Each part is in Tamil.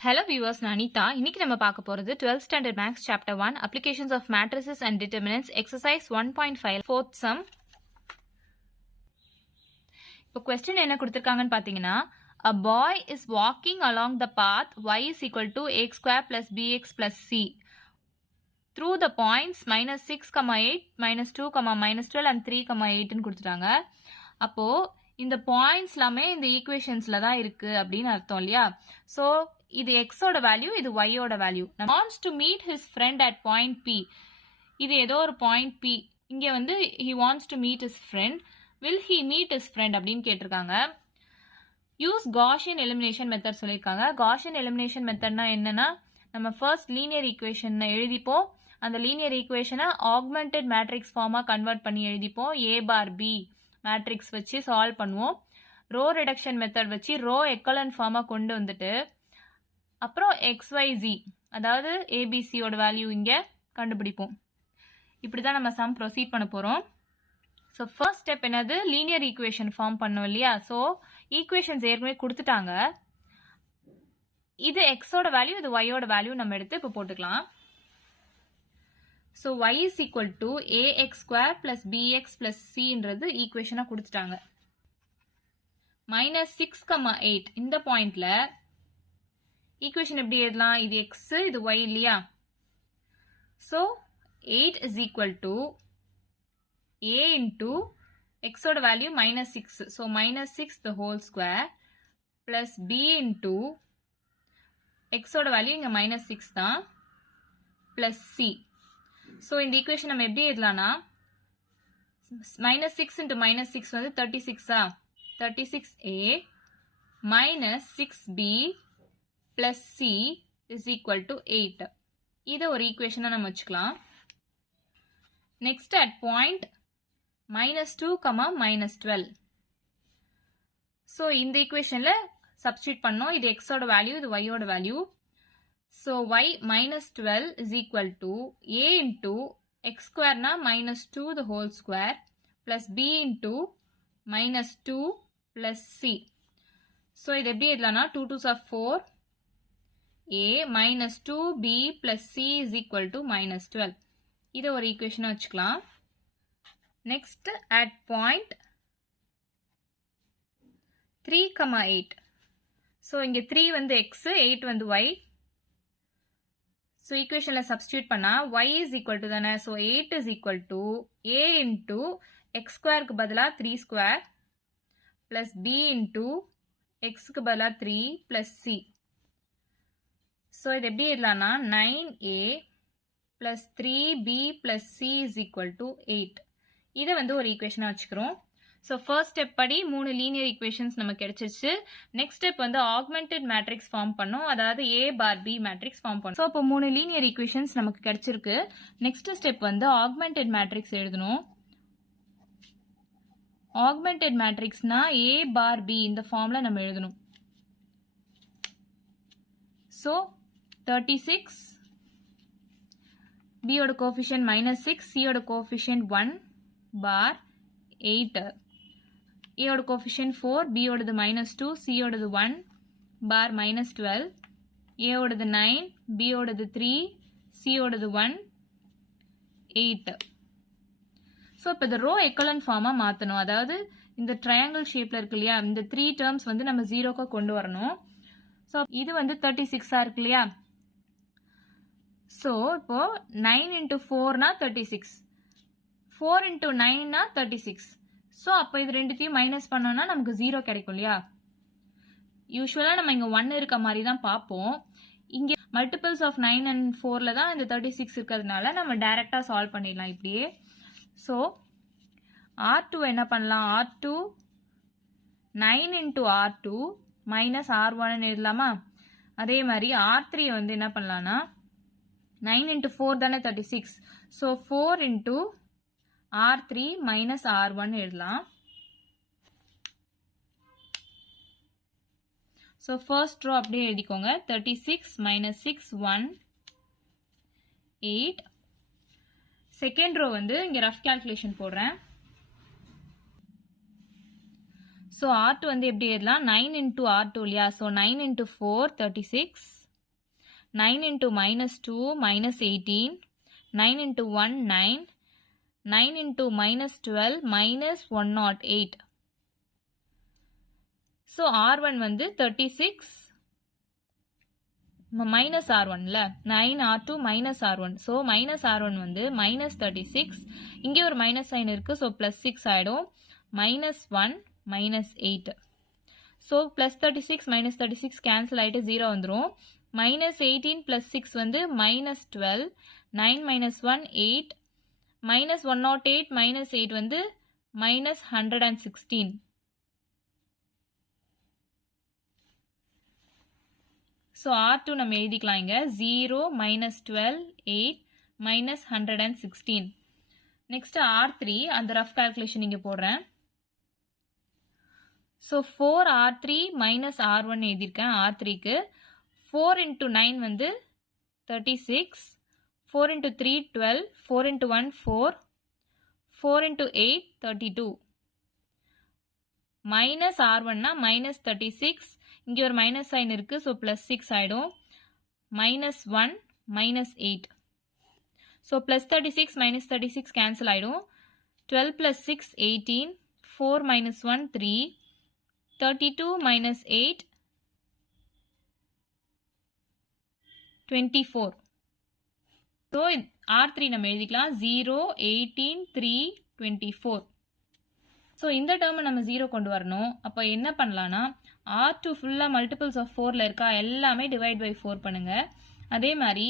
Hello viewers, நான் அனிதா. இன்னைக்கு நம்ம பார்க்க போறது 12th standard maths chapter 1 applications of matrices and determinants exercise 1.5 fourth sum. இப்போ question என்ன கொடுத்திருக்காங்கன்னு பாத்தீங்கன்னா, a boy is walking along the path y is equal to x square plus bx plus c through the points minus 6, 8, minus 2, minus 12 and 3, 8 ன்னு கொடுத்துட்டாங்க. அப்போ இந்த பாயிண்ட்ஸ் எல்லாமே இந்த ஈக்குவேஷன்ஸ்ல தான் இருக்கு அப்படின்னு அர்த்தம் இல்லையா? சோ இது x ஓட வேல்யூ, இது y ஓட value. wants to meet his friend at point P. இது ஏதோ ஒரு பாயிண்ட் P. இங்க வந்து he wants to meet his friend. Will he meet his friend அப்படின்னு கேட்டிருக்காங்க. யூஸ் Gaussian elimination மெத்தட் சொல்லியிருக்காங்க. Gaussian elimination மெத்தட்னா என்னன்னா, நம்ம ஃபர்ஸ்ட் லீனியர் ஈக்குவேஷன் எழுதிப்போம். அந்த லீனியர் ஈக்குவேஷனை ஆக்மெண்டட் மேட்ரிக்ஸ் ஃபார்மா கன்வெர்ட் பண்ணி எழுதிப்போம். A பார் B மேட்ரிக்ஸ் வச்சு சால்வ் பண்ணுவோம். ரோ ரிடக்ஷன் மெத்தட் வச்சு ரோ எக்கலன் ஃபார்மா கொண்டு வந்துட்டு அப்புறம் XYZ அதாவது ABCயோட வேல்யூ இங்க கண்டுபிடிப்போம். இப்படிதான் நம்ம சம் ப்ரொசீட் பண்ண போறோம். ஸோ ஃபர்ஸ்ட் ஸ்டெப் என்னது, லீனியர் ஈக்குவேஷன் ஃபார்ம் பண்ணோம் இல்லையா? ஸோ ஈக்குவேஷன்ஸ் ஏற்கனவே கொடுத்துட்டாங்க. இது எக்ஸோட வேல்யூ, இது ஒய்யோட வேல்யூ நம்ம எடுத்து இப்போ போட்டுக்கலாம். So y is equal to ax square plus bx plus cன்றது ஈக்குவேஷனா கொடுத்துட்டாங்க. minus 6, 8 இந்த பாயிண்ட்ல ஈக்குவேஷன் எப்படி எழுதலாம்? இது x, இது y இல்லையா? So 8 is equal to a into x ஓட value minus 6. So minus 6 the whole square plus b into x ஓட வேல்யூ இங்க minus 6 தான் plus c. ஸோ இந்த ஈக்குவேஷன் நம்ம எப்படி எழுதலாம்னா, minus 6 into minus 6 வந்து 36ஆ? 36a minus 6b plus c is equal to 8. இதை ஒரு ஈக்குவேஷனா நம்ம வச்சுக்கலாம். Next at point minus 2, minus 12. So இந்த ஈக்குவேஷன்ல சப்ஸ்டியூட் பண்ணோம். இது x ஓட வேல்யூ, இது y ஓட value. So y minus 12 is equal to a into x square na minus 2 the whole square plus b into minus 2 plus c. So இது எப்படி எழுதலாம்னா 2 2s are 4 a minus 2b plus c is equal to minus 12. இதை ஒரு ஈக்குவேஷனா வச்சுக்கலாம். Next at point 3, 8. So இங்க 3 வந்து x, 8 வந்து y. So equationல substitute பண்ணா y is equal to தானே. So 8 is equal to a into x square க்கு பதிலா 3 square plus b into x க்கு பதிலா 3 plus c. So இது எப்படி எழுதலாம்னா 9a plus 3b plus c is equal to 8. இதை வந்து ஒரு ஈக்குவேஷனா வச்சுக்கிறோம். ஸோ ஃபர்ஸ்ட் ஸ்டெப் படி 3 லீனியர் ஈக்குவேஷன்ஸ் நமக்கு கிடைச்சிருச்சு. நெக்ஸ்ட் ஸ்டெப் வந்து ஆக்மெண்டட் மேட்ரிக்ஸ் ஃபார்ம் பண்ணோம், அதாவது A bar B matrix form பண்ணோம். ஸோ இப்போ 3 லீனியர் ஈக்குவேஷன்ஸ் நமக்கு கிடைச்சிருக்கு. நெக்ஸ்ட் ஸ்டெப் வந்து ஆக்மெண்டட் மேட்ரிக்ஸ் எழுதணும். ஆக்மெண்டட் மேட்ரிக்ஸ்னா A பார் B இந்த ஃபார்ம்ல நம்ம எழுதணும். ஸோ 36 B ஓட கோஎஃபிஷியன்ட் -6, C ஓட கோஎஃபிஷியன்ட் 1 பார் 8. A ஓட கோஎஃபிஷியன்ட் 4, B ஓடது -2, C ஓடது 1 பார் -12, A ஓடது 9, B ஓடது 3, C ஓடது 1, 8. ஸோ இப்போ இந்த ரோ எக்கலன் ஃபார்மா மாற்றணும். அதாவது இந்த ட்ரையாங்கிள் ஷேப்ல இருக்கு இல்லையா, இந்த 3 டேர்ம்ஸ் வந்து நம்ம ஜீரோக்கா கொண்டு வரணும். ஸோ இது வந்து 36ஆ இருக்கு இல்லையா? ஸோ இப்போ 9 into 4னா 36, 4 into 9னா 36. ஸோ அப்போ இது ரெண்டுத்தையும் மைனஸ் பண்ணோம்னா நமக்கு 0 கிடைக்கும் இல்லையா? யூஸ்வலாக நம்ம இங்கே 1 இருக்க மாதிரி தான் பார்ப்போம். இங்கே மல்டிபிள்ஸ் ஆஃப் 9 and 4ல தான் இந்த 36 இருக்கிறதுனால நம்ம டைரக்டாக சால்வ் பண்ணிடலாம் இப்படியே. ஸோ R2 என்ன பண்ணலாம்? R2 9 into R2 minus R1 எழுதலாமா? அதே மாதிரி R3 வந்து என்ன பண்ணலாம்னா 9 into 4 தானே 36. So 4 into R3 minus R1 எழுதலாம். So first row அப்படியே எழுதிக்கோங்க. 36 minus 6 1 8. செகண்ட் row வந்து இங்க rough calculation போடுறேன். So R2 வந்து எப்படி எழுதலாம்? 9 into R2 இல்லையா? So 9 into 4 36 9 into minus 2 minus 18, 9 into 1 9, 9 into minus 12 minus 108. So R1 வந்து 36 minus R1 ல 9 R2 minus R1. So minus R1 வந்து minus 36. இங்கே ஒரு minus sign இருக்கு. So plus 6 ஆயிடும். minus 1 minus 8. So plus 36 minus 36 cancel ஆயிட்டு 0 வந்துரும். minus 18 plus 6 வந்து minus 12. 9 minus 1 8. minus 108 minus 8 வந்து minus 116. So R2 நம்ம எழுதிக்கலாம் இங்க 0 minus 12 8 minus 116. Next R3 அந்த rough calculation இங்க போடுறேன். So 4 R3 minus R1 எழுதிருக்கேன் R3க்கு 4 into 9 வந்து 36 4 into 3 12 4 into 1 4 4 into 8 32 minus R1 னா minus 36 இங்கே ஒரு minus sign இருக்கு so plus 6 ஆயிடும் minus 1 minus 8 so plus 36 minus 36 cancel ஆயிடும் 12 plus 6 18 4 minus 1 3 32 minus 8 24 so R3 நம்ம எழுதிக்கலாம் 0 18 3 24 so இந்த term நம்ம 0 கொண்டு வரணும் அப்போ என்ன பண்ணலாம்னா R2 ஃபுல்லா மல்டிபிள்ஸ் ஆஃப் 4ல இருக்கா எல்லாமே டிவைட் பை 4 பண்ணுங்க அதே மாதிரி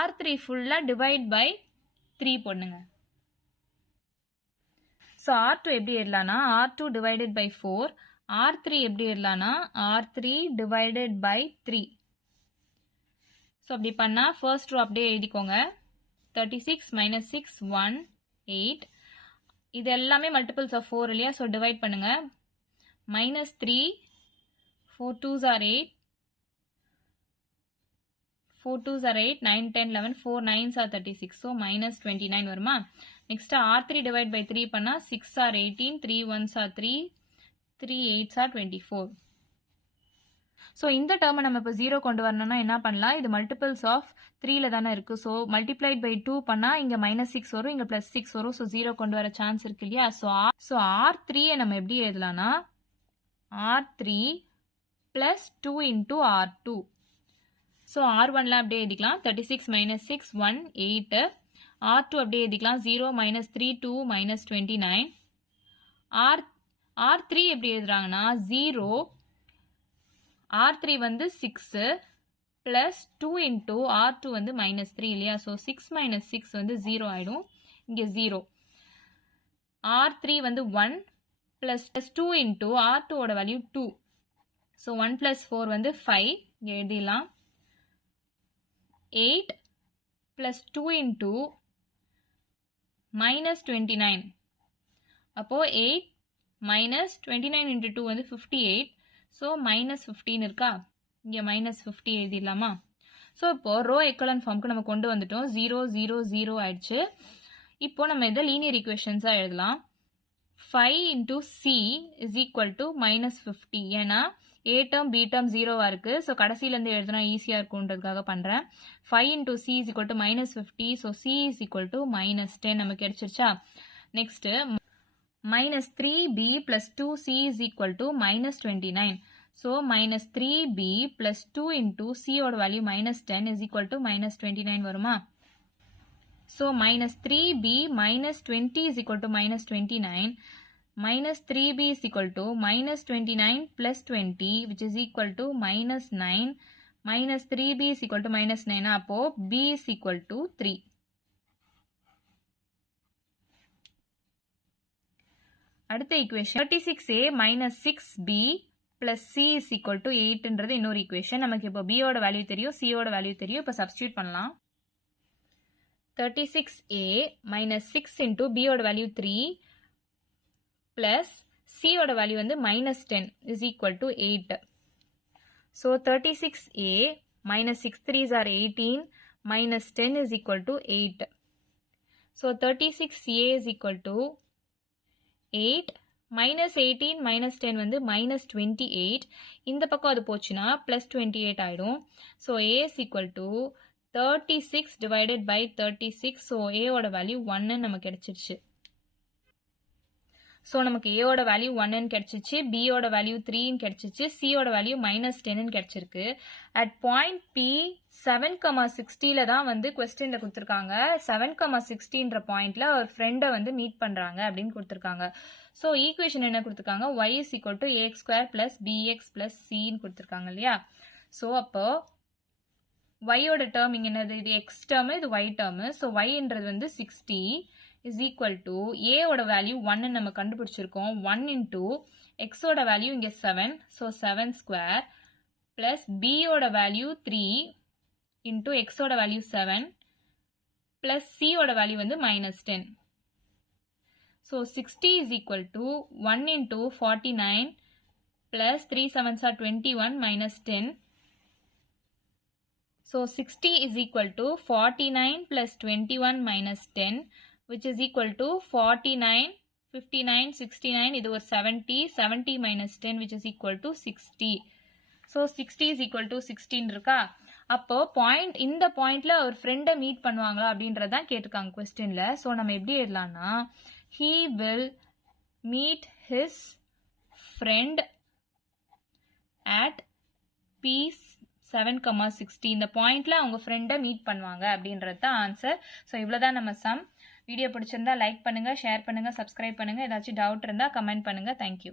R3 ஃபுல்லா டிவைட் பை 3 பண்ணுங்க so R2 எப்படி எழுதலாம்னா R2 divided by 4 R3 எப்படி எழுதலாம்னா R3 divided by 3 so அப்படி பண்ணா first row அப்படியே எழுதிக்கோங்க 36 minus 6 1 8 இது எல்லாமே மல்டிபிள்ஸ் ஆஃப் 4 இல்லையா so டிவைட் பண்ணுங்க minus 3 4 2s are 8 4 2s are 8 9 10 11 4 9s are 36 so minus 29 வருமா next R3 divide by 3 பண்ணா 6 are 18 3 1s are 3 3 8s are 24 so இந்த term நம்ம இப்ப 0 கொண்டு வரணும்னா என்ன பண்ணலாம் இது மல்டிபிள்ஸ் ஆஃப் 3ல தான இருக்கு so multiplied by 2 பண்ணா இங்க minus 6 வரும் இங்க plus 6 வரும் so 0 கொண்டு வர சான்ஸ் இருக்கு இல்லையா so R3 நம்ம எப்படி எழுதலாம்னா R3 plus 2 into R2 so R1 ல அப்படியே எழுதிக்கலாம் 36 minus 6 1 8 R2 அப்படியே எழுதிக்கலாம் 0 minus 3 2 minus 29 R3 எப்படி எழுதுறாங்கன்னா 0 R3 வந்து 6 plus 2 into R2 வந்து minus 3 இல்லையா so 6 minus 6 வந்து 0 ஆயிடும் இங்க 0 R3 வந்து 1 plus 2 into R2 ஓட வேல்யூ 2 so 1 plus 4 வந்து 5 இங்க எழுதிடலாம் 8 plus 2 into minus 29 அப்போ 8 minus 29 into 2 வந்து 58 so minus 15 இருக்கா இங்க minus 50 எழுதிடலாமா so இப்போ row echelon formக்கு நம்ம கொண்டு வந்துட்டோம் 0 0 0 ஆயிடுச்சு இப்போ நம்ம இதை லீனியர் ஈக்குவேஷன்ஸா எழுதலாம் 5 into c is equal to minus 50 ஏன்னா a term b term 0வா இருக்கு so கடைசில இருந்து எழுதுனா ஈஸியா இருக்கும்ன்றதுக்காக பண்றேன் 5 into c is equal to minus 50 so c is equal to minus 10 நமக்கு கிடைச்சிருச்சா next minus 3b plus 2c is equal to minus 29 so minus 3b plus 2 into c ஓட value minus 10 is equal to minus 29 வருமா so minus 3b minus 20 is equal to minus 29 minus 3b is equal to minus 29 plus 20 which is equal to minus 9 minus 3b is equal to minus 9 அப்போ b is equal to 3 அடுத்த equation 36a minus 6b plus c is equal to 8 ன்றது இன்னொரு ஈக்குவேஷன் நமக்கு இப்போ b ஓட வேல்யூ தெரியும் c ஓட வேல்யூ தெரியும் இப்போ சப்ஸ்டிட்யூட் பண்ணலாம் 36a minus 6 into b ஓட வேல்யூ 3 plus c ஓட வேல்யூ வந்து minus 10 is equal to 8 so 36a minus 6 3s are 18 minus 10 is equal to 8 so 36a is equal to 8 -18 -10 வந்து -28. இந்த பக்கம் அது போச்சுன்னா +28 ஆயிடும். So A is equal to 36 divided by 36. So A ஓட வேல்யூ 1 நமக்கு கிடைச்சிருச்சு. ஸோ நமக்கு A ஓட வேல்யூ 1 கிடைச்சிச்சு, B ஓட வேல்யூ 3 கிடைச்சிச்சு, C ஓட வேல்யூ -10 கிடைச்சிருக்கு. அட் பாயிண்ட் P 7,60 தான் வந்து கொஸ்டின்ல கொடுத்துருக்காங்க. 7,60ன்ற பாயிண்ட்ல ஒரு ஃப்ரெண்டை வந்து மீட் பண்றாங்க அப்படின்னு கொடுத்துருக்காங்க. ஸோ ஈக்குவேஷன் என்ன கொடுத்துருக்காங்க, y is equal to ax² plus bx plus cன்னு கொடுத்துருக்காங்க இல்லையா. ஸோ அப்போ y ஓட டேர்ம் இங்க என்னது, இது x டேர்ம், இது y டேர்ம். ஸோ yன்றது வந்து 60 is equal to a ஓட வேல்யூ 1 நம்ம கண்டுபிடிச்சிருக்கோம். 1 into x ஓட வேல்யூ இங்க 7, ஸோ 7 ஸ்கொயர் பிளஸ் b ஓட வேல்யூ 3 into x ஓட வேல்யூ 7 பிளஸ் c ஓட வேல்யூ வந்து -10. So 60 is equal to 1 into 49 plus 3 7s are 21 minus 10. So 60 is equal to 49 plus 21 minus 10, which is equal to 49, 59, 69, இது ஒரு 70, 70 minus 10, which is equal to 60. So 60 is equal to 16 இருக்கா. அப்போ பாயிண்ட், இந்த பாயிண்ட்ல ஒரு ஃப்ரெண்டை மீட் பண்ணுவாங்களா அப்படின்றதான் கேட்டிருக்காங்க கொஸ்டின்ல. ஸோ நம்ம எப்படி எழுதலாம்னா, he will meet his friend at P 7,60. இந்த பாயிண்ட்ல அவங்க ஃப்ரெண்டை மீட் பண்ணுவாங்க அப்படின்றது தான் ஆன்சர். ஸோ இவ்வளோதான் நம்ம சம். வீடியோ பிடிச்சிருந்தா லைக் பண்ணுங்க, ஷேர் பண்ணுங்க, சப்ஸ்கிரைப் பண்ணுங்க. ஏதாச்சும் டவுட் இருந்தால் கமெண்ட் பண்ணுங்க. தேங்க்யூ.